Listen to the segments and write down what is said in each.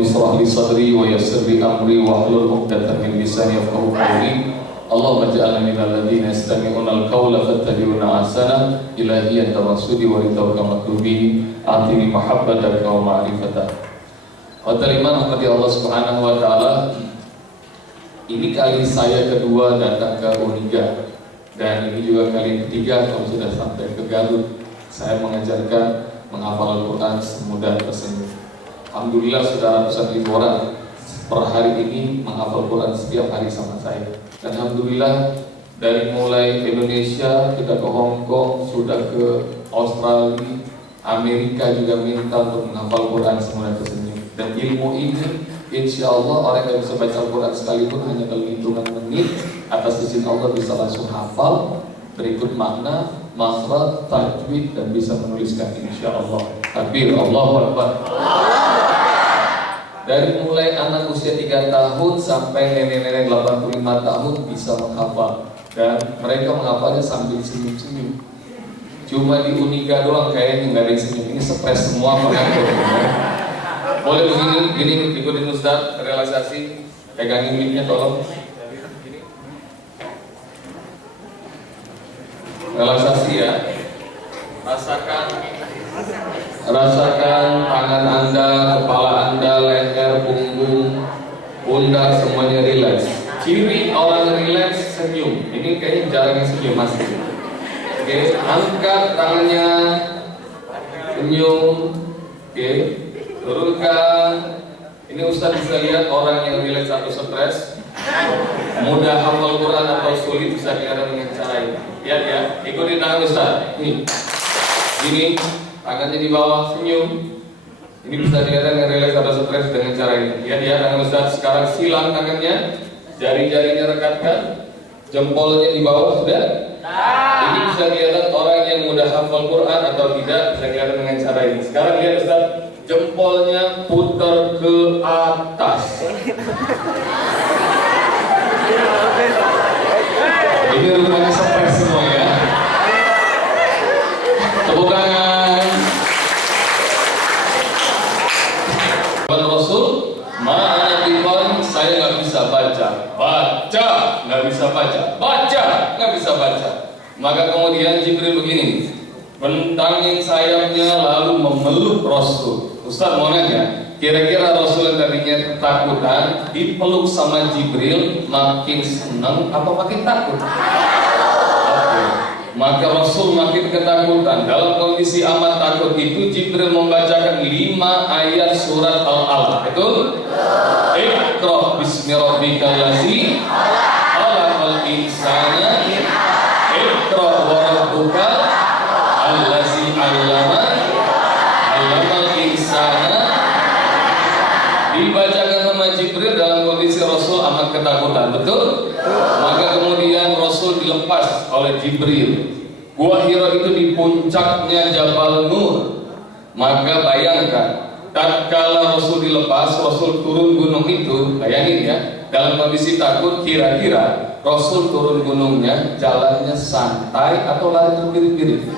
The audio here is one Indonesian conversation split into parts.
Rabbi shrah li sadri wa yassir li amri wahlul 'uqdatam min lisani yafqahu qawli. Allahumma ij'alna minal ladzina yastami'una al-qawla fattabi'una ahsana. Ilahi anta rasuli wa ridwaka matlubi atini mahabbataka wa ma'rifataka. Wa taliman rahmati Allah Subhanahu wa taala. Ini kali saya kedua datang ke Uniga, dan ini juga kali ketiga kalau sudah sampai ke Garut saya mengajarkan menghafal Al-Quran semudah tersenyum. Alhamdulillah sudah ratusan ribu orang per hari ini menghafal Quran setiap hari sama saya. Dan alhamdulillah dari mulai Indonesia kita ke Hong Kong, sudah ke Australia, Amerika juga minta untuk menghafal Quran semudah tersenyum. Dan ilmu ini insya Allah orang yang bisa baca Al-Quran sekalipun hanya dalam hitungan menit, atas izin Allah bisa langsung hafal, berikut makna, makhraj, tajwid, dan bisa menuliskan insya Allah. Takbir, Allahu Akbar. Dari mulai anak usia 3 tahun sampai nenek-nenek 85 tahun bisa menghafal, dan mereka menghafalnya sambil senyum-senyum. Cuma di Uniga doang kayaknya nggak ada yang senyum. Ini stres semua pengatur. Boleh begini, ikutin Ustaz, realisasi, pegangin mic-nya tolong. Relaksasi ya. Rasakan tangan Anda, kepala Anda, leher, punggung, pundak semuanya rileks. Ciri orang rileks senyum. Ini kayaknya jarang yang senyum masih. Oke, angkat tangannya, senyum. Oke, turunkan. Ini Ustaz bisa lihat orang yang rileks atau stres, mudah hafal Quran atau sulit bisa dilihat dengan cara ini. Lihat ya, ikutin tangan Ustaz. Nih, gini, tangannya di bawah, senyum. Ini bisa dilihat dengan rileks atau stres dengan cara ini. Lihat ya, tangan Ustaz. Sekarang silang tangannya, jari-jarinya rekatkan, jempolnya di bawah sudah. Ini bisa dilihat orang yang mudah hafal Quran atau tidak bisa dilihat dengan cara ini. Sekarang lihat Ustaz, jempolnya putar ke atas. Ini rupanya stres semua ya. Tepuk tangan. Tuhan Rasul, ma'ana bifan, saya nggak bisa baca, nggak bisa baca, nggak bisa baca. Maka kemudian Jibril begini, bentangin sayapnya lalu memeluk Rasul. Ustaz mau nanya, kira-kira Rasul yang tadinya ketakutan dipeluk sama Jibril makin senang apa makin takut? Oke. Maka Rasul makin ketakutan. Dalam kondisi amat takut itu Jibril membacakan 5 ayat surat Al-Alaq. Betul? Iqra bismi rabbikal ladzi khalaqal insana, Iqra wa rabbukal allazi 'allamal insana. Dibacakan sama Jibril dalam kondisi Rasul amat ketakutan. Betul? Maka kemudian Rasul dilepas oleh Jibril. Gua Hira itu di puncaknya Jabal Nur. Maka bayangkan, tatkala Rasul dilepas, Rasul turun gunung itu, bayangin ya, dalam kondisi takut, kira-kira Rasul turun gunungnya jalannya santai atau lari terbirit-birit?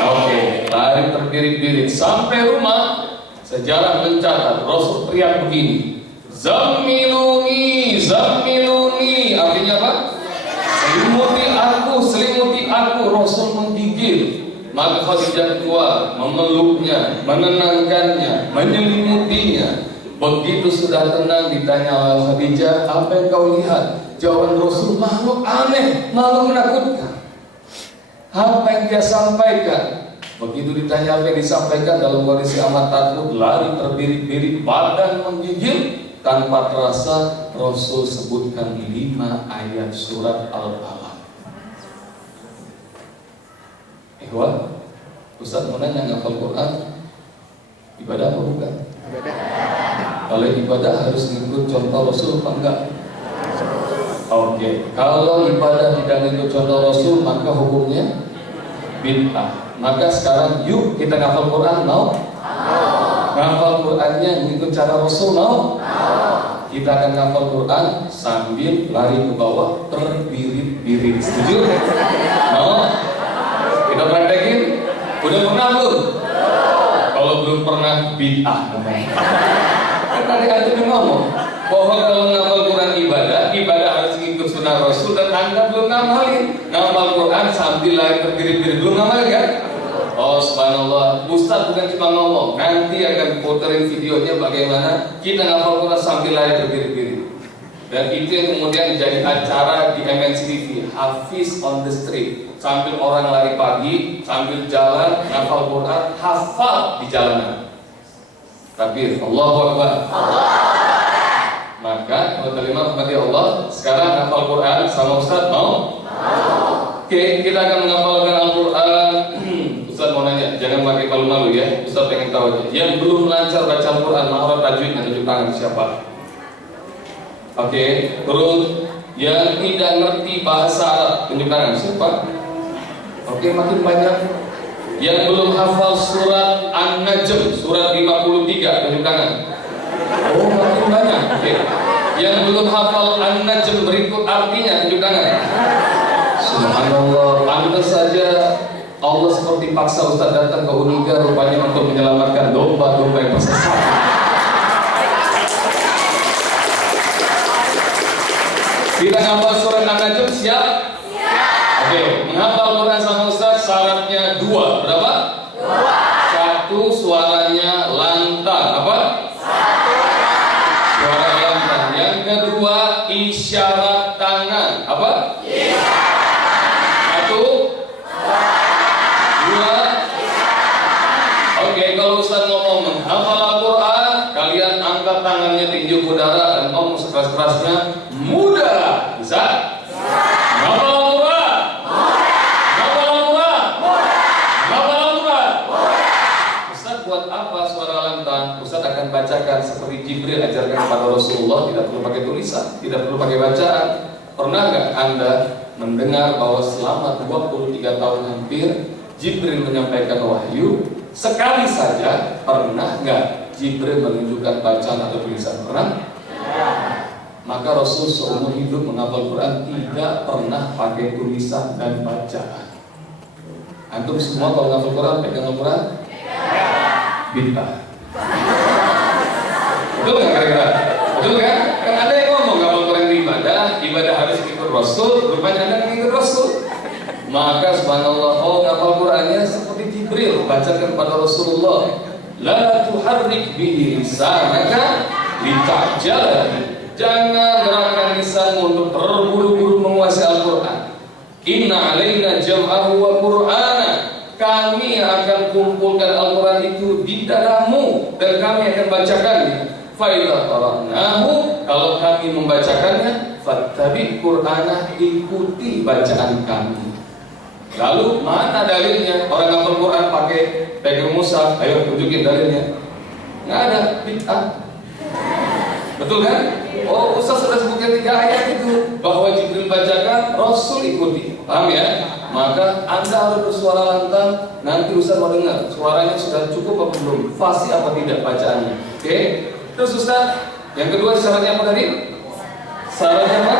Oke, lari terbirit-birit sampai rumah. Sejarah mencatat Rasul teriak begini, Zammiluni, Zammiluni. Artinya apa? Selimuti aku. Rasul menggigil. Maka Khadijah keluar, memeluknya, menenangkannya, menyelimutinya. Begitu sudah tenang, ditanya oleh Khadijah, apa yang kau lihat? Jawaban Rasul, makhluk aneh, makhluk menakutkan. Apa yang dia sampaikan? Begitu ditanya apa yang disampaikan, dalam kondisi amat takut, lari terbirit-birit, badan menggigil. Tanpa terasa Rasul sebutkan 5 ayat surat Al-Alaq. Ikhwan, Ustaz mau nanya, ngafal Quran ibadah apa bukan? Kalau ibadah harus ngikut contoh Rasul apa enggak? Oke, kalau ibadah tidak ngikut contoh Rasul maka hukumnya bid'ah. Maka sekarang yuk kita ngafal Quran, mau? Ngafal Qurannya ngikut cara Rasul, mau? Kita akan ngafal Quran sambil lari ke bawah terbirit-birit. Setuju? Mau? Kita praktekin? Udah pernah belum? Kalau belum pernah, bid'ah namanya. ada antum yang ngomong bahwa kalau ngapal Quran ibadah harus ngikut sunnah Rasul, dan Anda belum ngamalin. Ngapal Quran sambil lagi berdiri-diri belum ngamalin kan? Oh subhanallah, Ustaz bukan cuma ngomong, nanti akan puterin videonya bagaimana kita ngapal Quran sambil lari berdiri-diri. Dan itu yang kemudian jadi acara di MNC TV, Hafiz on the Street. Sambil orang lari pagi, sambil jalan, ngapal Quran, hafal di jalanan. Takbir, Allahu Akbar. Maka terima kepada Allah. Sekarang ngapal Quran sama Ustaz mau? Oke, kita akan menghafalkan Al-Quran. Ustaz mau nanya, jangan pakai malu-malu ya. Ustaz pengen tahu aja. Yang belum lancar baca Al-Quran, maharot tajwidnya, tunjuk tangan siapa? Oke, terus yang tidak ngerti bahasa Arab, tunjuk tangan siapa? Oke, makin banyak. Yang belum hafal surat An-Najm, surat 53, tunjuk tangan. Oh, makin banyak. Oke. Yang belum hafal An-Najm berikut artinya, tunjuk tangan. Subhanallah, pantas saja Allah seperti paksa Ustaz datang ke Uniga rupanya untuk menyelamatkan domba-domba yang tersesat. Kita ngapal surat An-Najm, siap? Oke, menghafal Quran sama Ustaz syaratnya dua. Berapa? Satu, suaranya lantang. Apa? Suara lantang. Yang kedua, isyarat tangan. Apa? Satu, dua. Oke, kalau Ustaz ngomong menghafal Al-Quran, kalian angkat tangannya tinju ke udara dan ngomong sekeras-kerasnya, mudah. Bisa? Menghafal Al-Quran. Menghafal Al-Quran. Menghafal Al-Quran. Ustaz buat apa suara lantang? Ustaz akan bacakan seperti Jibril ajarkan kepada Rasulullah, tidak perlu pakai tulisan, tidak perlu pakai bacaan. Pernah nggak Anda mendengar bahwa selama 23 tahun hampir Jibril menyampaikan wahyu? Sekali saja pernah nggak Jibril menunjukkan bacaan atau tulisan? Pernah? Maka Rasul seumur hidup menghafal Quran tidak pernah pakai tulisan dan bacaan. Antum semua kalau menghafal Quran pegang Al-Quran? Bid'ah. Betul nggak kira-kira? Betul kan? Kan ada yang ngomong menghafal Quran itu ibadah harus ikut Rasul. Rupanya Anda mengikut Rasul. Maka subhanallah, oh ngapal Qurannya seperti Jibril bacakan kepada Rasulullah. La tuharrik bihi lisanaka litajala. Jangan gerakkan lisanmu untuk terburu-buru menguasai Al-Quran. Inna alaina jam'ahu wa Qur'ana. Kami akan kumpulkan Al-Quran itu di dalammu dan kami akan bacakannya. Fa idza qara'nahu, kalau kami membacakannya, fattabi' Qur'ana, ikuti bacaan kami. Lalu mana dalilnya? Orang ngapal Quran pakai pegang mushaf, ayo tunjukin dalilnya. Nggak ada, bid'ah. Betul kan? Oh, Ustaz sudah sebutkan 3 ayat itu bahwa Jibril bacakan, Rasul ikuti. Paham ya? Maka Anda harus bersuara lantang. Nanti Ustaz mau dengar suaranya sudah cukup apa belum, fasih apa tidak bacaannya. Oke? Terus Ustaz, yang kedua syaratnya apa tadi? Syaratnya apa?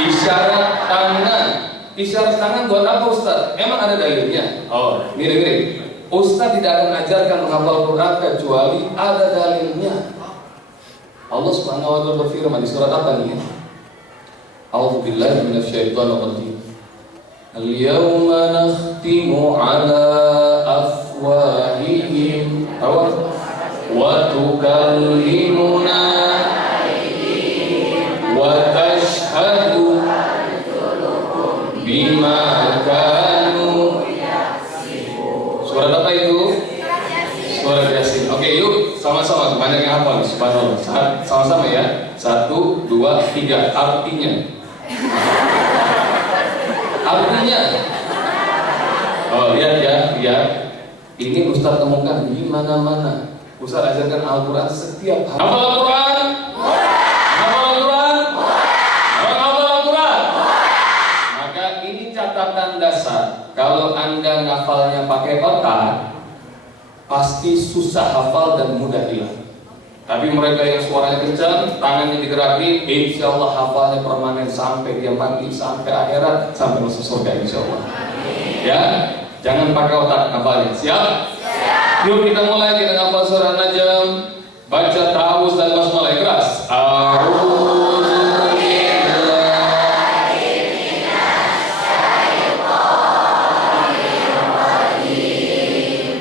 Isyarat tangan. Isyarat tangan buat apa Ustaz? Emang ada dalilnya? Oh, mirip-mirip. Ustaz tidak akan ajarkan menghafal Quran kecuali ada dalilnya. Allah Subhanahu wa taala berfirman di surat apa nih? A'udzu billahi minasyaitonir rajim. Al-yawma nakhtimu 'ala afwahihim wa tukallimuna wa tashhadu bima kanu yaksibun. Surat apa itu? Surat Yasin. Oke, yuk sama-sama, banyak yang hafal. Subhanallah. Sama-sama ya. 1, 2, 3. Artinya. Artinya. Oh, lihat ya, lihat. Ini Ustaz temukan di mana-mana. Ustaz ajarkan Al-Quran setiap hari. Hafal Al-Quran. Hafal Al-Quran. Hafal Al-Quran. Maka ini catatan dasar. Kalau Anda ngafalnya pakai otak, pasti susah hafal dan mudah hilang. Tapi mereka yang suaranya kencang, tangannya digerakin, insya Allah hafalnya permanen sampai dia mati, sampai akhirat, sampai masuk surga insya Allah. Ya, jangan pakai otak hafalnya. Siap? Yuk kita mulai, kita hafal surah Najm. Baca ta'awuz dan basmalah keras.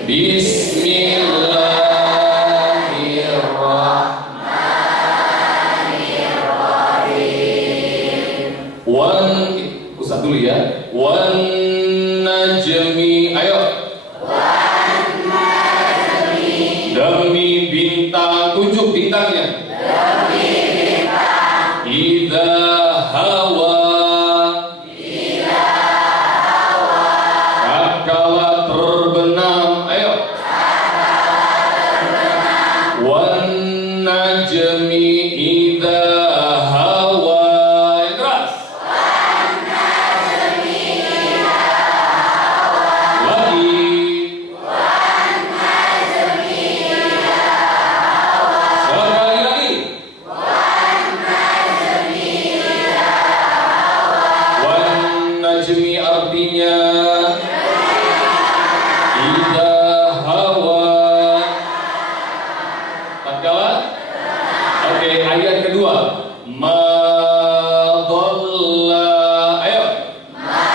Bismillahirrahmanirrahim. Usah dulu ya. Wan najmi, ayo. Wan najmi. Demi bintang, tunjuk bintangnya. Demi bintang. Idza hawa. Idza hawa. Tatkala terbenam, ayo. Wan najmi idza hawa. Yang keras. Wan najmi idza hawa. Lagi. Wan najmi idza hawa. Sekali lagi. Wan najmi idza hawa. Wan najmi artinya idza hawa. Tatkala? Oke, ayat kedua. Ma dhalla, ayo. Ma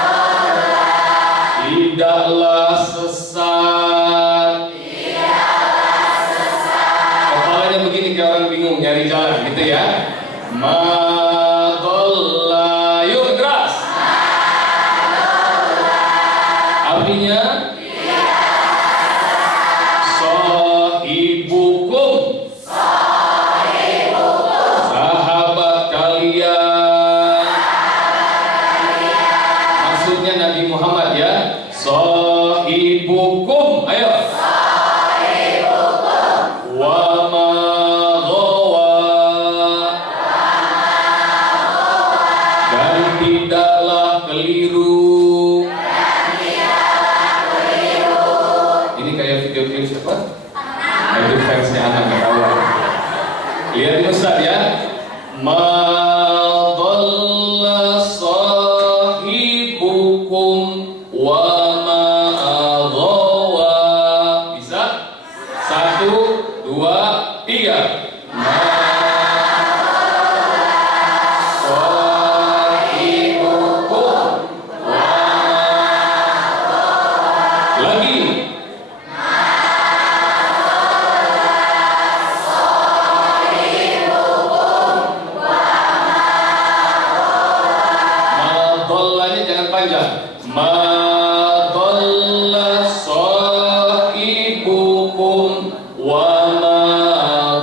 dhalla. Tidaklah sesat. Tidaklah sesat. Kepalanya begini kayak orang bingung nyari jalan gitu ya. Ma dhalla. Yuk keras. Artinya Sahibukum, sahabat kalian. Maksudnya Nabi Muhammad ya. Sahibukum, ayo. Wa ma ghawa. Dan tidaklah keliru. Ini kayak video klip siapa? Itu fansnya anak nggak tahu. Lihat Ustaz ya. Ma dhalla sahibukum wa ma ghawa. Bisa? 1, 2, 3. Ma sahibukum wa lagi. Dhallanya jangan panjang. Ma dhalla sahibukum wa ma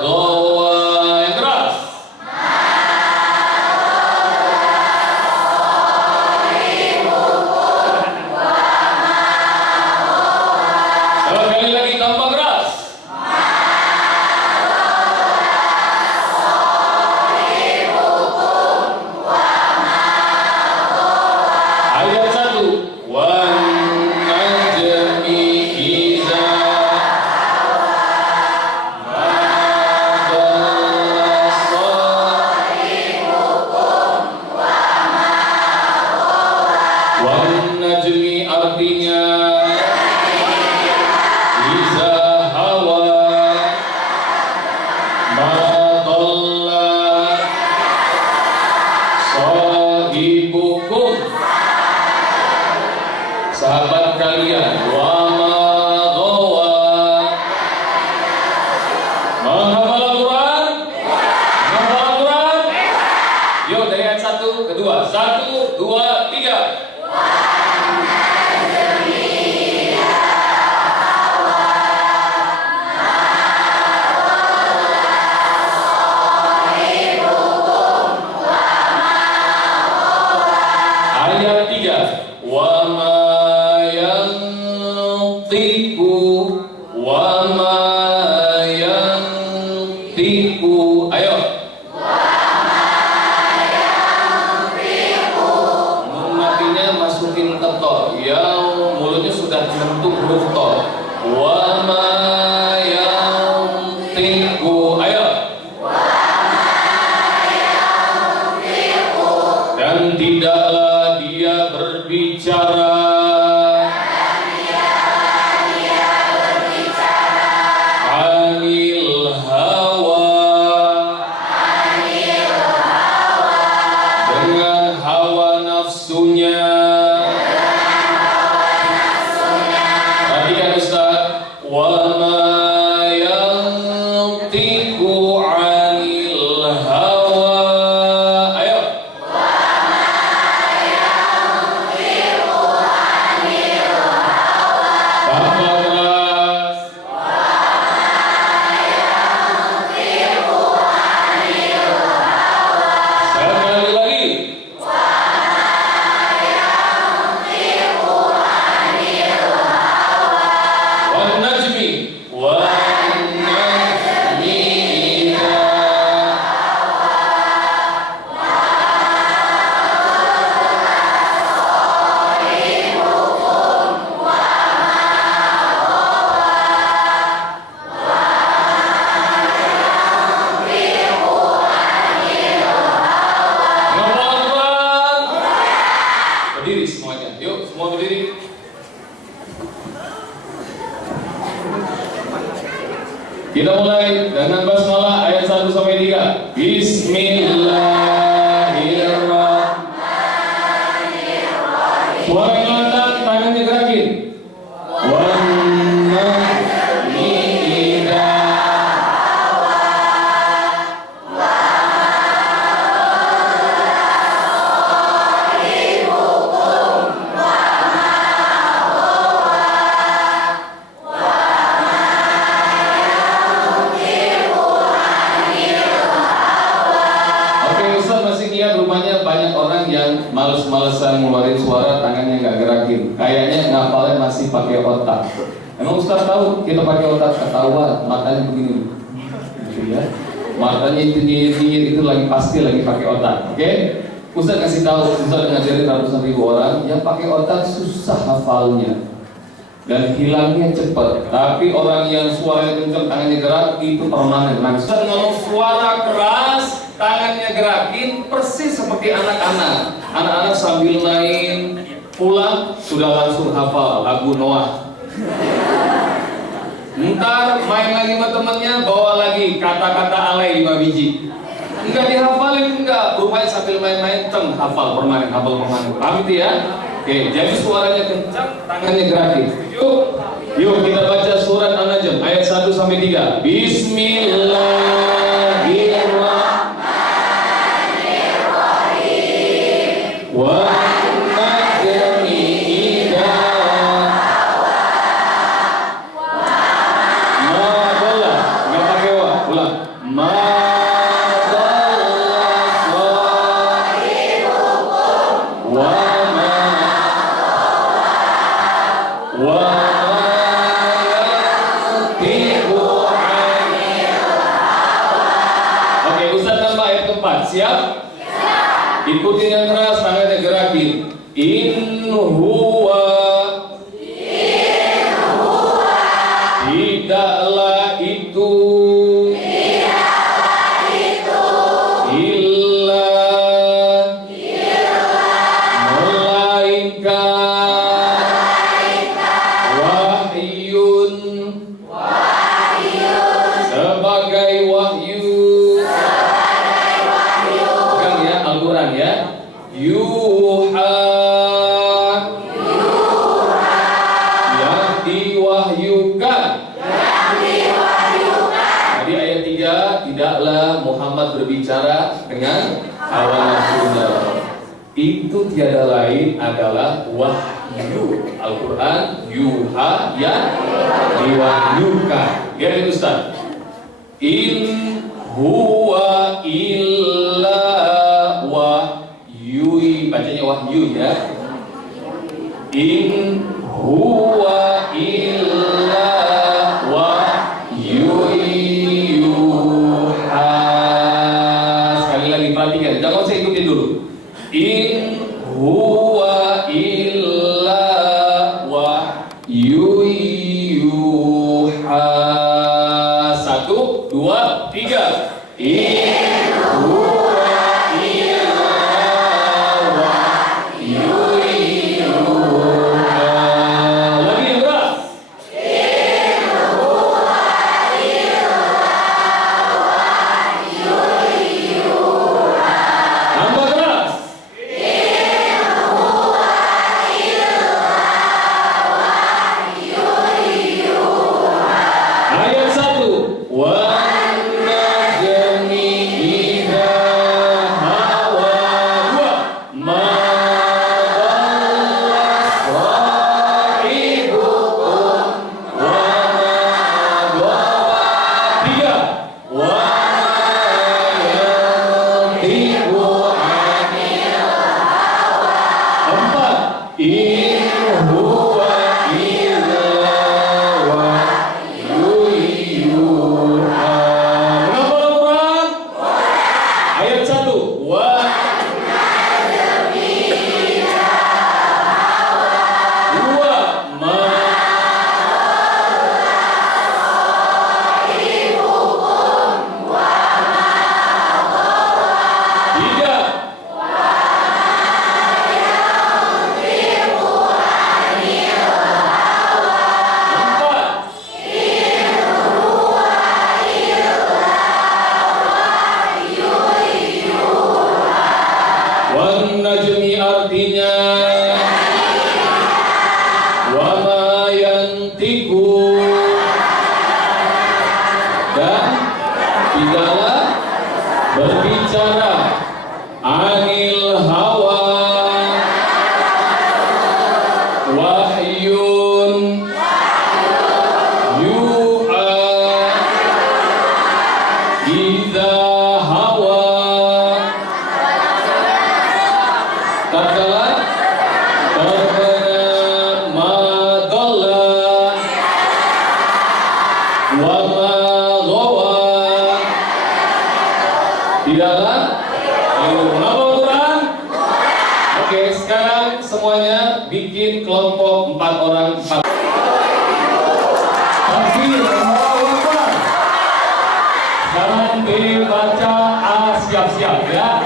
ghawa. Yang keras. Sekali lagi tambah keras. Ayat 1. Wan najmi idza ma dhalla sahibukum wa ma ghawa. Wan najmi artinya idza hawa. Ma dhalla sahibukum, sahabat kalian. Wa ma ghawa. Menghafal Al-Quran? Menghafal Al-Quran? Yuk dari ayat 1 ke 2. 1, 2, 3. Ayat 3. Wa ma yantiqu wa ma yantiqu. Ayo. Matinya masukin ke to. Yang mulutnya sudah menyentuh huruf to. Wa ma yantiqu. Ayo. Dan tidaklah dia berbicara anil berdiri semuanya. Yuk, semua berdiri. Kita mulai dengan basmalah ayat 1 sampai 3. Bismillahirrahmanirrahim. Suara yang lantang, tangannya gerakin. Males-malesan ngeluarin suara, tangannya nggak gerakin. Kayaknya ngapalnya masih pakai otak. Emang Ustaz tahu kita pakai otak, ketahuan matanya begini, gitu ya. Matanya itu itu lagi pasti lagi pakai otak. Oke? Ustaz kasih tahu, Ustaz ngajarin ratusan ribu orang yang pakai otak susah hafalnya dan hilangnya cepat. Tapi orang yang suaranya kencang, tangannya gerak itu permanen. Nah, Ustaz ngomong suara keras, tangannya gerakin persis seperti anak-anak. Anak-anak sambil main pulang sudah langsung hafal lagu Noah. Ntar main lagi sama temennya, bawa lagi kata-kata alay 5 biji. Enggak dihafalin, enggak. Rupanya sambil main-main, hafal permanen. Paham itu ya? Oke, jadi suaranya kencang, tangannya gerakin. Yuk kita baca surat An-Najm ayat 1 sampai 3. Bismillahirrahmanirrahim. Siap? Ikutin yang keras, tangannya gerakin. In huwa tidaklah itu illa melainkan wahyun sebagai wahyu. Ya, yuha yang diwahyukan. Jadi ayat 3, tidaklah Muhammad berbicara dengan hawa nafsunya. Itu tiada lain adalah wahyu. Al-Quran yuha yang diwahyukan. Lihat Ustaz. In huwa illa wahyui, bacanya wahyu ya. In huwa illa wahyui yuha. Sekali lagi perhatikan, jangan saya ikutin dulu. In huwa illa wahyui yuha. 1, 2, 3. In huwa bicara, anil hawa wahyun yu'a idza hawa tatkala terdengar ma dhalla wa ma ghawa. Tidaklah menghafal Quran. Oke, sekarang semuanya bikin kelompok 4 orang 4. Takbir, Allahu Akbar. Sekarang B baca A, siap-siap ya.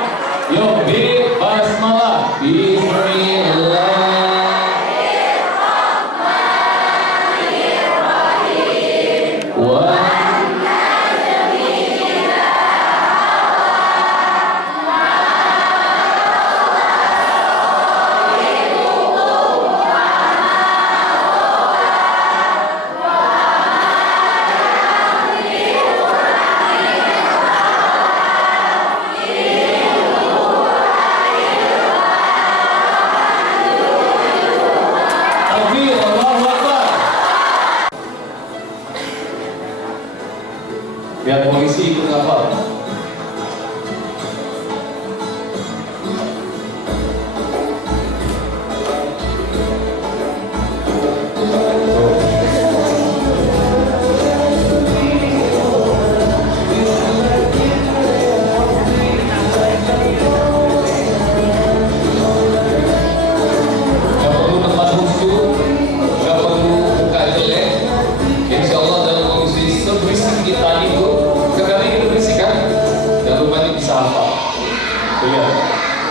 Yuk B basmalah. Bismillahirrahmanirrahim. Wa takbir, Allahu Akbar. Biar polisi ikut hafal.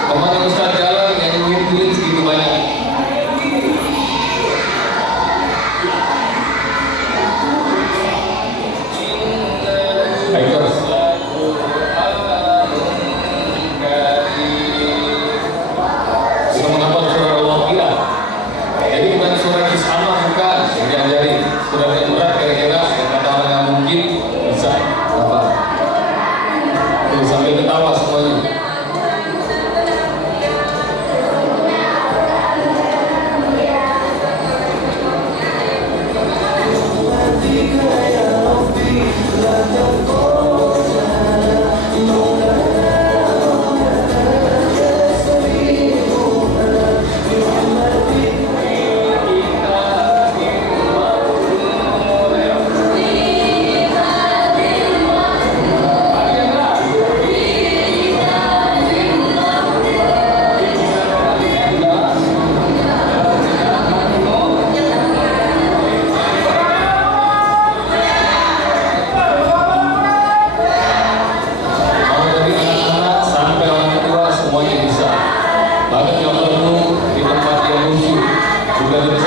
Kemana Ustaz jalan yang ngumpulin segitu banyak. Ayo terus. Sudah menghafal surah Al-Waqiah. Jadi bukan surah Al-Is'amah, bukan. Yang diajari surah yang berat kira-kira yang kata orang yang mungkin bisa apa? Tuh sambil ketawa semuanya. Bahkan yang perlu di tempat yang khusyuk juga bisa